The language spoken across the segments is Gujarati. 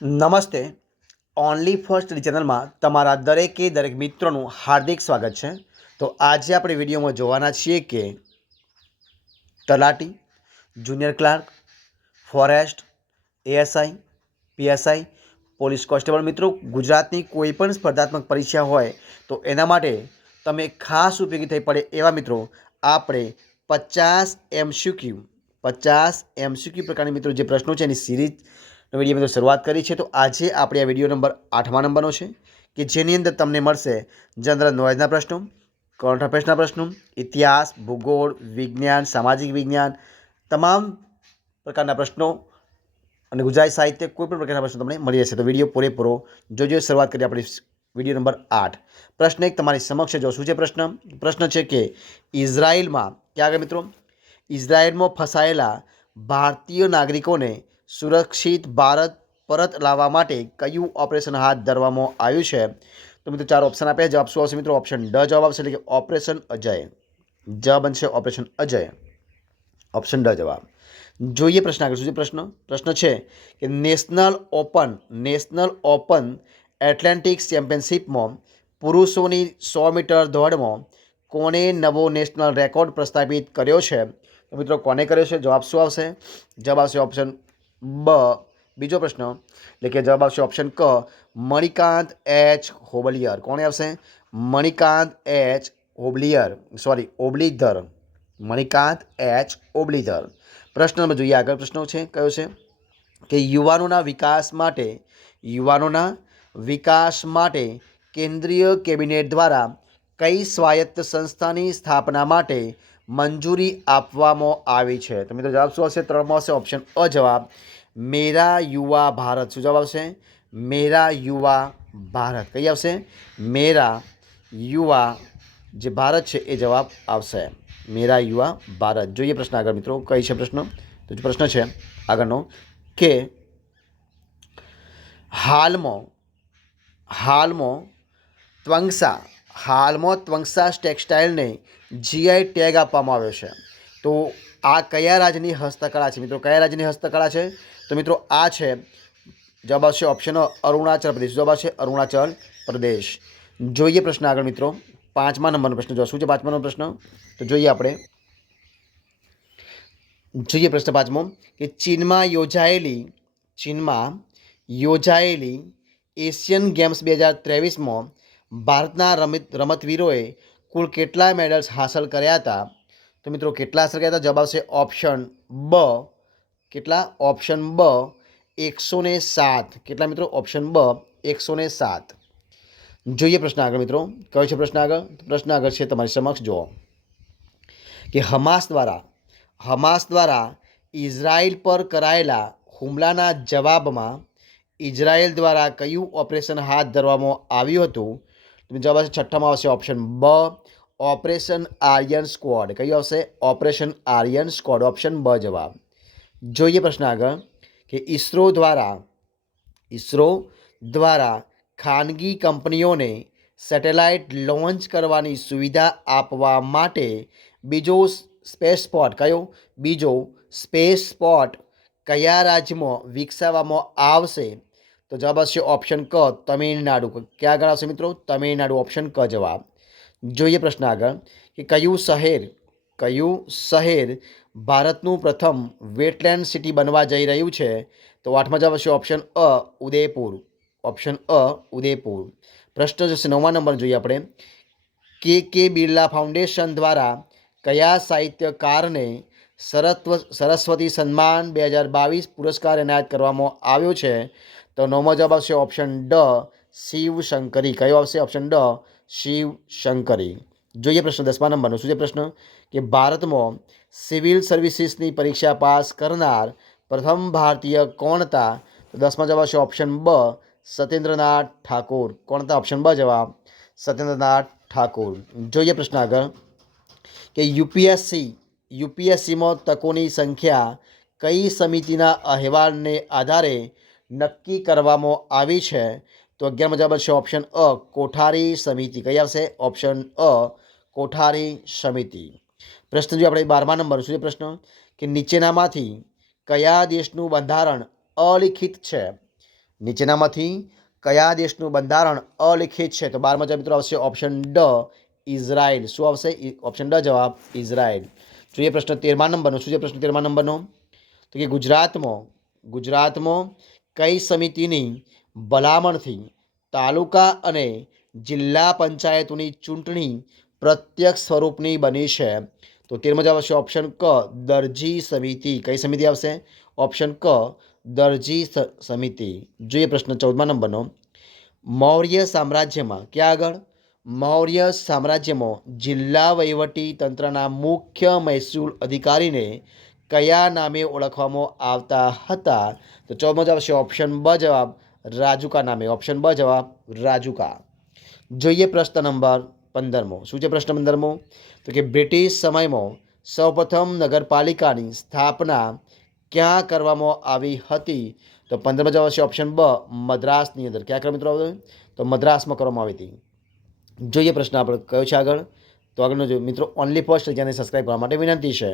નમસ્તે. ઓનલી ફોર સ્ટડી ચેનલમાં તમારા દરેક મિત્રોનું હાર્દિક સ્વાગત છે. તો આજે આપણે વિડીયોમાં જોવાના છીએ કે તલાટી, junior clerk, forest, ASI, PSI, police constable મિત્રો ગુજરાતની કોઈ પણ સ્પર્ધાત્મક પરીક્ષા હોય તો એના માટે તમે ખાસ ઉપયોગી થઈ પડે એવા મિત્રો આપણે 50 MCQ પ્રકારની મિત્રો જે પ્રશ્નો છે એની સિરીઝ વિડીયો મિત્રો શરૂઆત કરી છે. તો આજે આપણે આ વિડીયો નંબર 8મા નંબરનો છે કે જેની અંદર તમને મળશે જનરલ નોલેજના પ્રશ્નો, કરંટ અફેર્સના પ્રશ્નો, ઇતિહાસ, ભૂગોળ, વિજ્ઞાન, સામાજિક વિજ્ઞાન, તમામ પ્રકારના પ્રશ્નો અને ગુજરાતી સાહિત્ય કોઈ પણ પ્રકારના પ્રશ્નો તમને મળી જશે. તો વિડીયો પૂરેપૂરો જોજો. શરૂઆત કરીએ આપણે વિડીયો નંબર 8. પ્રશ્ન 1 તમારી સમક્ષ જો શું છે પ્રશ્ન છે કે ઇઝરાયલમાં ક્યાં આગળ મિત્રો ઇઝરાયલમાં ફસાયેલા ભારતીય નાગરિકોને સુરક્ષિત ભારત પરત લાવવા માટે કયું ઓપરેશન હાથ ધરવામાં આવ્યું છે? તો મિત્રો 4 ઓપ્શન આપ્યા. જવાબ શું આવશે મિત્રો? ઓપ્શન ડ જવાબ આવશે, એટલે કે ઓપરેશન અજય. જવાબ બનશે ઓપરેશન અજય. ઓપ્શન ડ જવાબ. જોઈએ પ્રશ્ન આગળ શું છે. પ્રશ્ન છે કે નેશનલ ઓપન એથ્લેટિક્સ ચેમ્પિયનશિપમાં પુરુષોની 100 મીટર દોડમાં કોણે નવો નેશનલ રેકોર્ડ પ્રસ્થાપિત કર્યો છે? તો મિત્રો કોને કર્યો છે? જવાબ શું આવશે? જવાબ આવશે ઓપ્શન બ. બીજો પ્રશ્ન એટલે કે જવાબ આવશે ઓપ્શન ક, મણિકાંત એચ હોબલિયર. કોણે આવશે? મણિકાંત એચ ઓબ્લિધર. મણિકાંત એચ ઓબ્લિધર. પ્રશ્ન નંબર જોઈએ આગળ. પ્રશ્નો છે કયો છે કે યુવાનોના વિકાસ માટે કેન્દ્રીય કેબિનેટ દ્વારા કઈ સ્વાયત્ત સંસ્થાની સ્થાપના માટે મંજૂરી આપવામાં આવી છે? તો મિત્રો જવાબ શું આવશે? 3માં આવશે ઓપ્શન અ જવાબ, મેરા યુવા ભારત. શું જવાબ આવશે? મેરા યુવા ભારત. કઈ આવશે? મેરા યુવા જે ભારત છે એ જવાબ આવશે. મેરા યુવા ભારત. જોઈએ પ્રશ્ન આગળ મિત્રો. કઈ છે પ્રશ્ન? તો પ્રશ્ન છે આગળનો કે હાલમાં ત્વંગસા ટેક્સટાઇલને જીઆઈ ટેગ આપવામાં આવ્યો છે. તો આ કયા રાજ્યની હસ્તકળા છે મિત્રો? કયા રાજ્યની હસ્તકળા છે? તો મિત્રો આ છે જવાબ આવશે ઓપ્શન અરુણાચલ પ્રદેશ. જવાબ આવશે અરુણાચલ પ્રદેશ. જોઈએ પ્રશ્ન આગળ મિત્રો. 5મા નંબરનો પ્રશ્ન જો શું છે 5મા નંબરનો પ્રશ્ન? તો જોઈએ આપણે. જોઈએ પ્રશ્ન 5મો કે ચીનમાં યોજાયેલી એશિયન ગેમ્સ 2023માં ભારતના રમતવીરોએ કુલ કેટલા મેડલ્સ હાંસલ કર્યા હતા? તો મિત્રો કેટલા હાંસલ કર્યા હતા? જવાબ આવશે ઓપ્શન બ. કેટલા? ઓપ્શન બ 107. કેટલા મિત્રો? ઓપ્શન બ 107. જોઈએ પ્રશ્ન આગળ મિત્રો. કયો છે પ્રશ્ન આગળ? પ્રશ્ન આગળ છે તમારી સમક્ષ જુઓ કે હમાસ દ્વારા ઇઝરાયલ પર કરાયેલા હુમલાના જવાબમાં ઇઝરાયલ દ્વારા કયું ઓપરેશન હાથ ધરવામાં આવ્યું હતું? જવાબ આવશે 6માં આવશે ઓપ્શન બ, ઓપરેશન આર્યન સ્ક્વોડ. કયું આવશે? Operation Aryan squad. ઓપ્શન બ જવાબ. જોઈએ પ્રશ્ન આગળ કે ઇસરો દ્વારા ખાનગી કંપનીઓને સેટેલાઇટ લોન્ચ કરવાની સુવિધા આપવા માટે બીજો સ્પેસ સ્પોટ કયા રાજ્યમાં વિકસાવવામાં આવશે? તો જવાબ આવશે ઓપ્શન ક, તમિલનાડુ. ક્યાં આગળ આવશે મિત્રો? તમિલનાડુ. ઓપ્શન ક જવાબ. જોઈએ પ્રશ્ન આગળ કે કયું શહેર ભારતનું પ્રથમ વેટલેન્ડ સિટી બનવા જઈ રહ્યું છે? તો 8માં જવાબ આવશે ઓપ્શન અ, ઉદયપુર. ઓપ્શન અ, ઉદયપુર. પ્રશ્ન જશે 9મા નંબર જોઈએ આપણે. કે બિરલા ફાઉન્ડેશન દ્વારા કયા સાહિત્યકારને સરસ્વતી સન્માન 2022 પુરસ્કાર એનાયત કરવામાં આવ્યો છે? તો 9મો જવાબ આવશે ઓપ્શન ડ, શિવશંકરી. કયો આવશે? ઓપ્શન ડ, શિવશંકરી. જોઈએ પ્રશ્ન 10મા નંબરનો શું છે પ્રશ્ન કે ભારતમાં સિવિલ સર્વિસીસની પરીક્ષા પાસ કરનાર પ્રથમ ભારતીય કોણ હતા? તો 10માં જવાબ આવશે ઓપ્શન બ, સત્યેન્દ્રનાથ ઠાકુર. કોણ હતા? ઓપ્શન બ જવાબ, સત્યેન્દ્રનાથ ઠાકુર. જોઈએ પ્રશ્ન આગળ કે યુપીએસસીમાં તકોની સંખ્યા કઈ સમિતિના અહેવાલને આધારે નક્કી કરવામાં આવી છે? તો 11માં જવાબ આવશે ઓપ્શન અ, કોઠારી સમિતિ. કઈ આવશે? ઓપ્શન અ, કોઠારી સમિતિ. પ્રશ્ન જોઈએ આપણે 12મા નંબર શું છે પ્રશ્ન કે નીચેનામાંથી કયા દેશનું બંધારણ અલિખિત છે? નીચેનામાંથી કયા દેશનું બંધારણ અલિખિત છે? તો 12મા જવાબ મિત્રો આવશે ઓપ્શન ડ ઇઝરાયલ. શું આવશે? ઓપ્શન ડ જવાબ ઇઝરાયલ. જોઈએ પ્રશ્ન 13મા નંબરનો. શું છે પ્રશ્ન 13મા નંબરનો? તો કે ગુજરાતમાં કઈ સમિતિની ભલામણથી તાલુકા અને જિલ્લા પંચાયતોની ચૂંટણી પ્રત્યક્ષ સ્વરૂપની બની છે? તો 13મો જવાબ આવશે ઓપ્શન ક દરજી સમિતિ. કઈ સમિતિ આવશે? ઓપ્શન ક દરજી સમિતિ. જોઈએ પ્રશ્ન 14મા નંબરનો. મૌર્ય સામ્રાજ્યમાં ક્યાં આગળ? મૌર્ય સામ્રાજ્યમાં જિલ્લા વહીવટી તંત્રના મુખ્ય મહેસૂલ અધિકારીને કયા નામે ઓળખવામાં આવતા હતા? તો 14મો જવાબ આવશે ઓપ્શન બ જવાબ રાજુકા નામે. ઓપ્શન બ જવાબ રાજુકા. જોઈએ પ્રશ્ન નંબર 15મો. શું છે પ્રશ્ન 15મો? તો કે બ્રિટિશ સમયમાં સૌપ્રથમ નગરપાલિકાની સ્થાપના ક્યાં કરવામાં આવી હતી? તો 15મો જવાબ આવશે ઓપ્શન બ મદ્રાસની અંદર. ક્યાં કરવા મિત્રો આવશે? તો મદ્રાસમાં કરવામાં આવી હતી. જોઈએ પ્રશ્ન આપણે કયો છે આગળ? તો આગળનો જો મિત્રો ઓનલી ફર્સ્ટ ચેનલ સબસ્ક્રાઈબ કરવા માટે વિનંતી છે.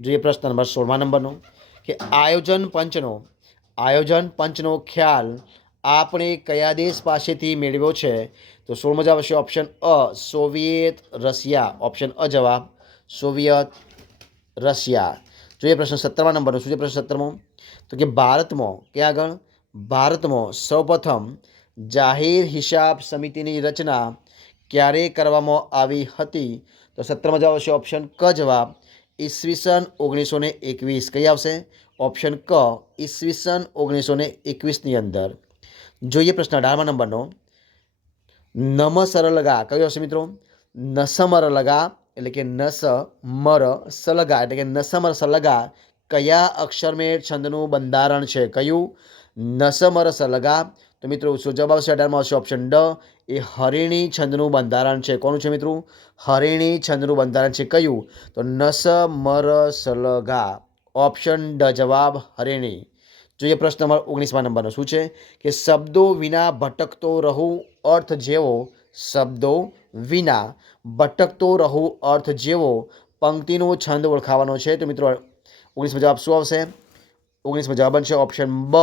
જોઈએ પ્રશ્ન નંબર 16મા નંબરનો કે આયોજન પંચનો ખ્યાલ આપણે કયા દેશ પાસેથી મેળવ્યો છે? તો 16મો જવાબ આવશે ઓપ્શન અ સોવિયેત રશિયા. ઓપ્શન અ જવાબ સોવિયત રશિયા. જોઈએ પ્રશ્ન 17મા નંબરનો. શું છે પ્રશ્ન 17મો? તો કે ભારતમાં ક્યાં આગળ? ભારતમાં સૌપ્રથમ જાહેર હિસાબ સમિતિની રચના ક્યારે કરવામાં આવી હતી? તો 17મો જવાબ આવશે ઓપ્શન ક જવાબ ઈસવીસન 1921. કઈ આવશે? ઓપ્શન ક ઈસવીસન 1921ની અંદર. જોઈએ પ્રશ્ન 18મા નંબરનો. નમસરલગા કયો હશે મિત્રો? નસમરલગા એટલે કે નસમરસલગા એટલે કે નસમરસલગા કયા અક્ષરમેળ છંદનું બંધારણ છે? કયું? નસમરસલગા. તો મિત્રો જવાબ આવશે 18માં આવશે ઓપ્શન ડ એ હરિણી છંદનું બંધારણ છે. કોનું છે મિત્રો? હરિણી છંદનું બંધારણ છે. કયું? તો નસમરસલગા. ઓપ્શન ડ જવાબ હરિણી. જોઈએ પ્રશ્ન નંબર 19મા નંબરનો. શું છે કે શબ્દો વિના ભટકતો રહું અર્થ જેવો અર્થ જેવો પંક્તિનો છંદ ઓળખાવાનો છે? તો મિત્રો 19મો જવાબ શું આવશે? 19મો જવાબ બનશે ઓપ્શન બ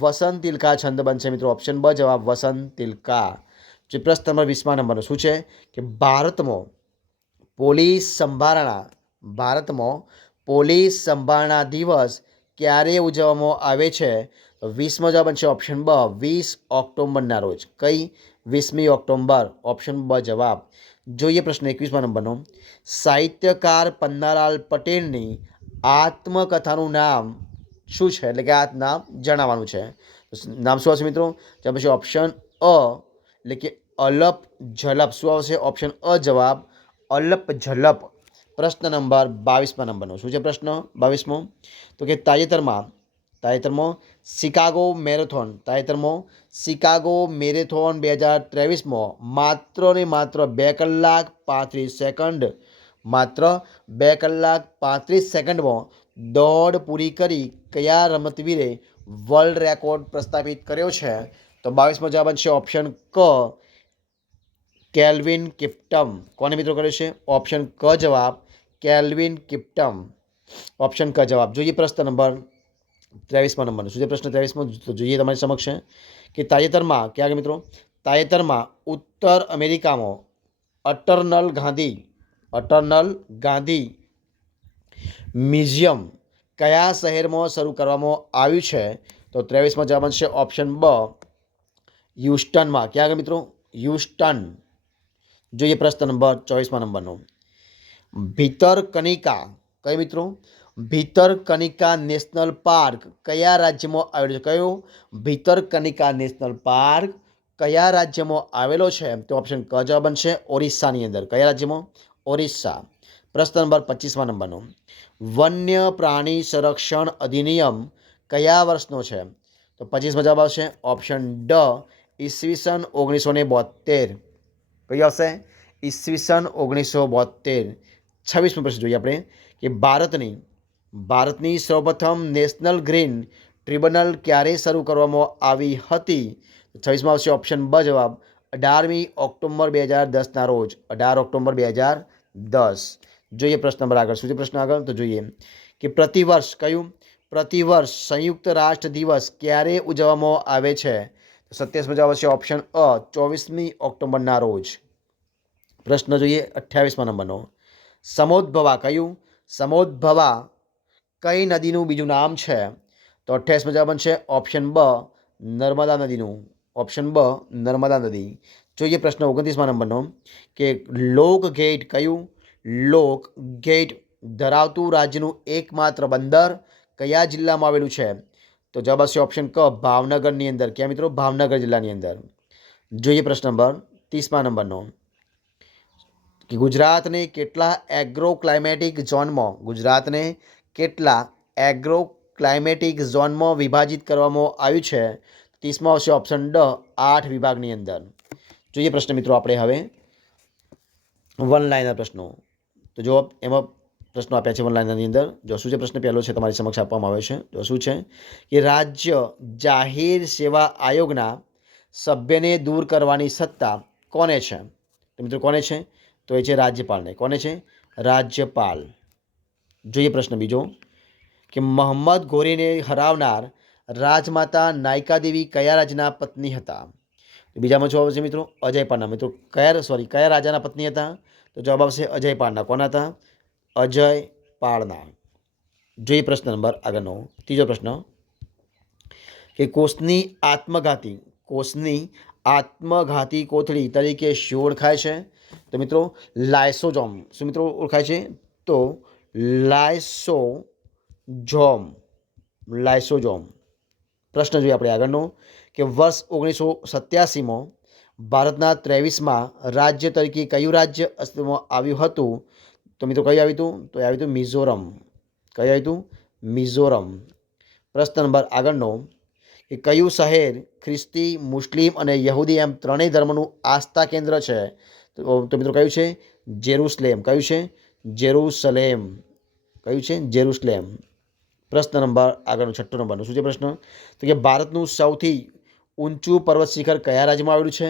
વસંતિલકા છંદ બનશે મિત્રો. ઓપ્શન બ જવાબ વસંતિલકા. જે પ્રશ્ન નંબર 20મા નંબરનો. શું છે કે ભારતમાં પોલીસ સંભાળના દિવસ ક્યારે ઉજવવામાં આવે છે? તો 20મો જવાબ બનશે ઓપ્શન બ 20 ઓક્ટોબરના રોજ. કઈ? 20મી ઓક્ટોબર. ઓપ્શન બ જવાબ. જોઈએ પ્રશ્ન 21મા નંબરનો. સાહિત્યકાર પન્નાલાલ પટેલની આત્મકથાનું નામ શું છે? એટલે કે આ નામ જણાવવાનું છે. નામ શું આવશે મિત્રો? જવાબ આવશે ઓપ્શન અ એટલે કે અલપ ઝલપ. શું આવશે? ઓપ્શન અ જવાબ અલપ ઝલપ. પ્રશ્ન નંબર 22મા નંબરનો. શું છે પ્રશ્ન 22મો? તો કે તાજેતરમાં શિકાગો મેરેથોન 2023માં માત્ર 2 કલાક 35 સેકન્ડમાં દોડ પૂરી કરી કયા રમતવીરે વર્લ્ડ રેકોર્ડ પ્રસ્થાપિત કર્યો છે? તો 22મો જવાબ બનશે ઓપ્શન ક કેલ્વિન કિપ્ટમ. કોને મિત્રો કર્યો છે? ઓપ્શન ક જવાબ કેલ્વિન કિપ્ટમ. ઓપ્શન ક જવાબ. જોઈએ પ્રશ્ન નંબર 23મા નંબરનો. શું છે પ્રશ્ન 23મો? તો જોઈએ તમારી સમક્ષ કે તાજેતરમાં ઉત્તર અમેરિકામાં અટર્નલ ગાંધી મ્યુઝિયમ કયા શહેરમાં શરૂ કરવામાં આવ્યું છે? તો 23મો જવાબ બનશે ઓપ્શન બ હ્યુસ્ટનમાં. ક્યાં આગળ મિત્રો? હ્યુસ્ટન. જોઈએ પ્રશ્ન નંબર 24મા નંબરનો. ભીતરકનિકા કઈ મિત્રો? ભીતરકનિકા નેશનલ પાર્ક કયા રાજ્યમાં આવેલો છે? કયો? ભીતરકનિકા નેશનલ પાર્ક કયા રાજ્યમાં આવેલો છે? તો ઓપ્શન ક જવાબ બનશે ઓરિસ્સાની અંદર. કયા રાજ્યમાં? ઓરિસ્સા. પ્રશ્ન નંબર 25મા નંબરનો. વન્ય પ્રાણી સંરક્ષણ અધિનિયમ કયા વર્ષનો છે? તો 25મો જવાબ આવશે ઓપ્શન ડ ઈસવીસન 1972. કઈ આવશે? ઈસવીસન 1972. 26મો પ્રશ્ન જોઈએ આપણે કે ભારતની સૌપ્રથમ નેશનલ ગ્રીન ટ્રિબ્યુનલ ક્યારે શરૂ કરવામાં આવી હતી? 26માં આવશે ઓપ્શન બ જવાબ 18મી ઓક્ટોબર 2010ના રોજ. 18 ઓક્ટોબર 2010. જોઈએ પ્રશ્ન નંબર આગળ. શું છે પ્રશ્ન આગળ? તો જોઈએ કે પ્રતિવર્ષ કયું? પ્રતિવર્ષ સંયુક્ત રાષ્ટ્ર દિવસ ક્યારે ઉજવવામાં આવે છે? 27મો જવાબ છે ઓપ્શન અ 24મી ઓક્ટોબરના રોજ. પ્રશ્ન જોઈએ 28મા નંબરનો. સમોદ્ભવા કયું? સમોદ્ભવા કઈ નદીનું બીજું નામ છે? તો 28મો જવાબ છે ઓપ્શન બ નર્મદા નદીનું. ઓપ્શન બ નર્મદા નદી. જોઈએ પ્રશ્ન 29મા નંબરનો કે લોક ગેટ કયું? લોક ગેટ ધરાવતું રાજ્યનું એકમાત્ર બંદર કયા જિલ્લામાં આવેલું છે? તો જવાબ આવશે ઓપ્શન ક ભાવનગરની અંદર. ક્યાં મિત્રો? ભાવનગર જિલ્લાની અંદર. જોઈએ પ્રશ્ન નંબર 30મા નંબરનો કે ગુજરાતને કેટલા એગ્રો ક્લાઇમેટિક ઝોનમાં એગ્રો ક્લાઇમેટિક ઝોનમાં વિભાજિત કરવામાં આવ્યું છે? 30માં આવશે ઓપ્શન ડ 8 વિભાગની અંદર. જોઈએ પ્રશ્ન મિત્રો આપણે હવે વન લાઇનર પ્રશ્નો. તો જો એમાં પ્રશ્નો આપ્યા છે વન લાઇનરની અંદર. જો શું છે પ્રશ્ન પહેલો છે તમારી સમક્ષ આપવામાં આવ્યો છે. જો શું છે કે રાજ્ય જાહેર સેવા આયોગના સભ્યને દૂર કરવાની સત્તા કોને છે? તો મિત્રો કોને છે? તો એ છે રાજ્યપાલને. કોને છે? રાજ્યપાલ. જોઈએ પ્રશ્ન બીજો કે મોહમ્મદ ઘોરીને હરાવનાર રાજમાતા નાયકા દેવી કયા રાજના પત્ની હતા? બીજામાં જવાબ આવશે મિત્રો અજયપાળના. મિત્રો કયા રાજાના પત્ની હતા? તો જવાબ આવશે અજયપાળના. કોના હતા? અજયપાળના. જોઈએ પ્રશ્ન નંબર આગળનો ત્રીજો પ્રશ્ન કે કોષની આત્મઘાતી કોથળી તરીકે શું ઓળખાય છે? તો મિત્રો લાયસોઝોમ. શું મિત્રો ઓળખાય છે? તો લાયસોઝોમ. પ્રશ્ન જોઈએ આપણે આગળનો કે વર્ષ 1987માં ભારતના 23મા રાજ્ય તરીકે કયું રાજ્ય અસ્તિત્વમાં આવ્યું હતું? તો મિત્રો કયું આવ્યું હતું? તો આવ્યું હતું મિઝોરમ. કયું આવ્યું હતું? મિઝોરમ. પ્રશ્ન નંબર આગળનો કે કયું શહેર ખ્રિસ્તી, મુસ્લિમ અને યહૂદી એમ ત્રણેય ધર્મનું આસ્થા કેન્દ્ર છે? તો મિત્રો કયું છે? જેરુસલેમ. કયું છે? જેરુસલેમ. કયું છે? જેરુસલેમ. પ્રશ્ન નંબર આગળનો છઠ્ઠો નંબરનો શું છે પ્રશ્ન? તો કે ભારતનું સૌથી ઊંચું પર્વત શિખર કયા રાજ્યમાં આવેલું છે?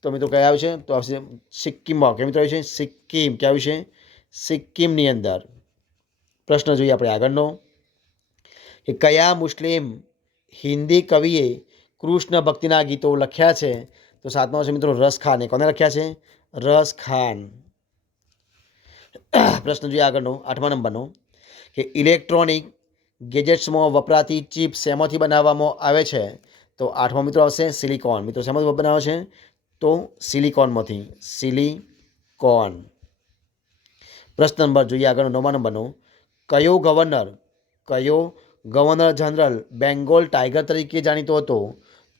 તો મિત્રો કયા આવ્યું છે? તો આવશે સિક્કિમમાં. કે મિત્રો આવ્યું છે? સિક્કિમ. ક્યાં આવ્યું છે? સિક્કિમની અંદર. પ્રશ્ન જોઈએ આપણે આગળનો કે કયા મુસ્લિમ હિન્દી કવિએ કૃષ્ણ ભક્તિના ગીતો લખ્યા છે? તો 7મા આવશે મિત્રો રસખાને. કોને લખ્યા છે? રસખાન. પ્રશ્ન જોઈએ આગળનો 8મા નંબરનો કે ઇલેક્ટ્રોનિક ગેજેટ્સમાં વપરાતી ચિપ શેમાંથી બનાવવામાં આવે છે? તો 8મો મિત્રો આવશે સિલિકોન. મિત્રો શેમાંથી બનાવે છે? તો સિલિકોનમાંથી. સિલિકોન. પ્રશ્ન નંબર જોઈએ આગળનો 9મા નંબરનો કયો ગવર્નર જનરલ બેંગોલ ટાઈગર તરીકે જાણીતો હતો?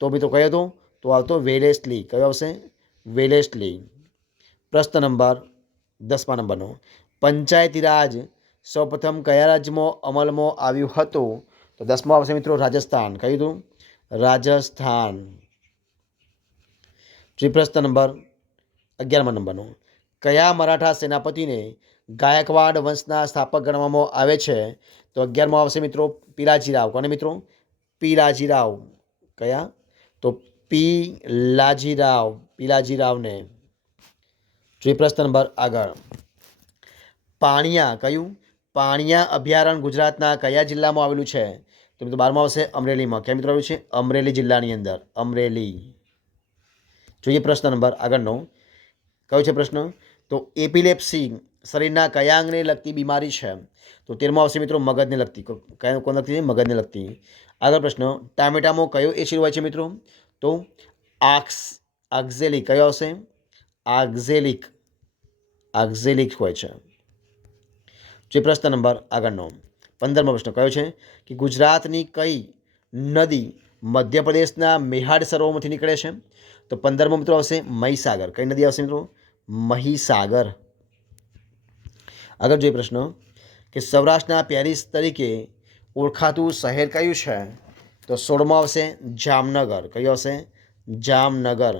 તો મિત્રો કયો હતો? તો આવતો વેલેસ્લી. કયો આવશે? વેલેસ્લી. પ્રશ્ન નંબર 10મા નંબરનો પંચાયતી રાજ સૌપ્રથમ કયા રાજ્યમાં અમલમાં આવ્યું હતું? તો 10મા આવશે મિત્રો રાજસ્થાન. કયું હતું? રાજસ્થાન. પ્રશ્ન નંબર 11મા નંબરનો કયા મરાઠા સેનાપતિને ગાયકવાડ વંશના સ્થાપક ગણવામાં આવે છે? તો 11મો આવશે મિત્રો પિલાજીરાવ. કોને મિત્રો? પિલાજીરાવ. કયા? તો પિલાજીરાવને. જોઈએ પ્રશ્ન નંબર આગળ પાણિયા. કયું? પાણિયા અભયારણ્ય ગુજરાતના કયા જિલ્લામાં આવેલું છે? તો મિત્રો 12મા આવશે અમરેલીમાં. ક્યાં મિત્રો આવ્યું છે? અમરેલી જિલ્લાની અંદર. અમરેલી. જોઈએ પ્રશ્ન નંબર આગળનો કયો છે પ્રશ્ન? તો એપિલેપ્સી શરીરના કયા અંગને લગતી બીમારી છે? તો 13મો આવશે મિત્રો મગજને લગતી. કોને લગતી છે? મગજને લગતી. આગળ પ્રશ્ન ટામેટામાં કયો એસિડ હોય છે મિત્રો? તો આક્ઝેલિક. કયો આવશે? આક્ઝેલિક હોય છે. જે પ્રશ્ન નંબર આગળનો 15મો પ્રશ્ન કયો છે કે ગુજરાતની કઈ નદી મધ્યપ્રદેશના મેહાડ સરોવરમાંથી નીકળે છે? તો 15મો મિત્રો આવશે મહીસાગર. કઈ નદી આવશે મિત્રો? મહીસાગર. આગળ જોઈએ પ્રશ્ન કે સૌરાષ્ટ્રના પેરિસ તરીકે ઓળખાતું શહેર કયું છે? તો 16મો આવશે જામનગર. કયું આવશે? જામનગર.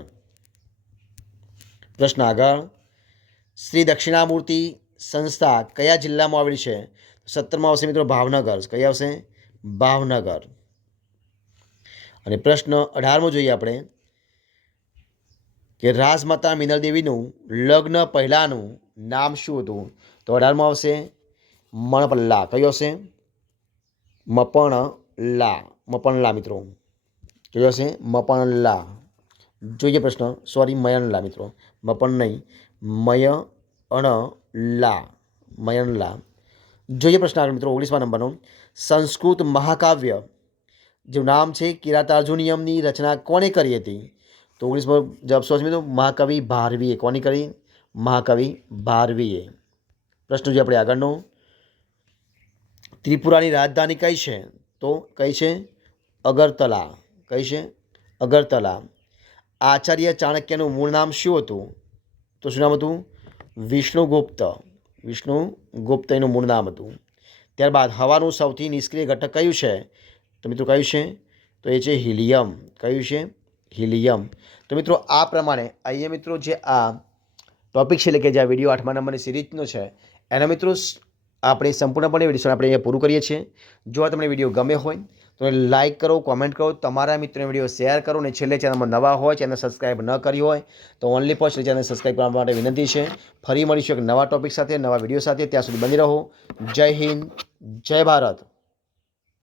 પ્રશ્ન આગળ શ્રી દક્ષિણામૂર્તિ સંસ્થા કયા જિલ્લામાં આવેલી છે? 17મો આવશે મિત્રો ભાવનગર. કઈ આવશે? ભાવનગર. અને પ્રશ્ન 18મો જોઈએ આપણે કે રાજમાતા મિનલ દેવીનું લગ્ન પહેલાંનું નામ શું હતું? તો 18મો આવશે મણપલ્લા. કયું આવશે? મપણલા, મપણલા મિત્રો જોયો હશે, મપણલા. જોઈએ પ્રશ્ન, સોરી મયણલા મિત્રો, મપણ નહીં, મયણલા, મયણલા. જોઈએ પ્રશ્ન આગળ મિત્રો 19મા નંબરનો. સંસ્કૃત મહાકાવ્ય જેનું નામ છે કિરાતાર્જુનિયમની રચના કોણે કરી હતી? તો 19મો જવાબ શું છે મિત્રો? મહાકવિ ભારવીએ. કોની કરી? મહાકવિ ભારવીએ. પ્રશ્ન જોઈએ આપણે આગળનો. ત્રિપુરાની રાજધાની કઈ છે? તો કઈ છે? અગરતલા. કઈ છે? અગરતલા. આચાર્ય ચાણક્યનું મૂળ નામ શું હતું? તો શું નામ હતું? વિષ્ણુગુપ્ત. વિષ્ણુગુપ્ત એનું મૂળ નામ હતું. ત્યારબાદ હવાનું સૌથી નિષ્ક્રિય ઘટક કયું છે? તો મિત્રો કયું છે? તો એ છે હિલિયમ. કયું છે? હિલિયમ. તો મિત્રો આ પ્રમાણે અહીંયા મિત્રો જે આ ટોપિક છે એટલે કે જે આ વિડીયો 8મા નંબરની સિરીઝનો છે એના મિત્રો આપણે સંપૂર્ણપણે વિડીયો આપણે અહીંયા પૂરું કરીએ છીએ. જો આ તમને વિડીયો ગમે હોય તો લાઇક કરો, કોમેન્ટ કરો, તમારા મિત્રોને વિડીયો શેર કરો અને છેલ્લે ચેનલમાં નવા હોય, ચેનલ સબસ્ક્રાઈબ ન કરી હોય તો ઓનલી ફોર ચેનલ સબસ્ક્રાઈબ કરવા માટે વિનંતી છે. ફરી મળીશું એક નવા ટોપિક સાથે, નવા વિડીયો સાથે. ત્યાં સુધી બની રહો. જય હિન્દ, જય ભારત.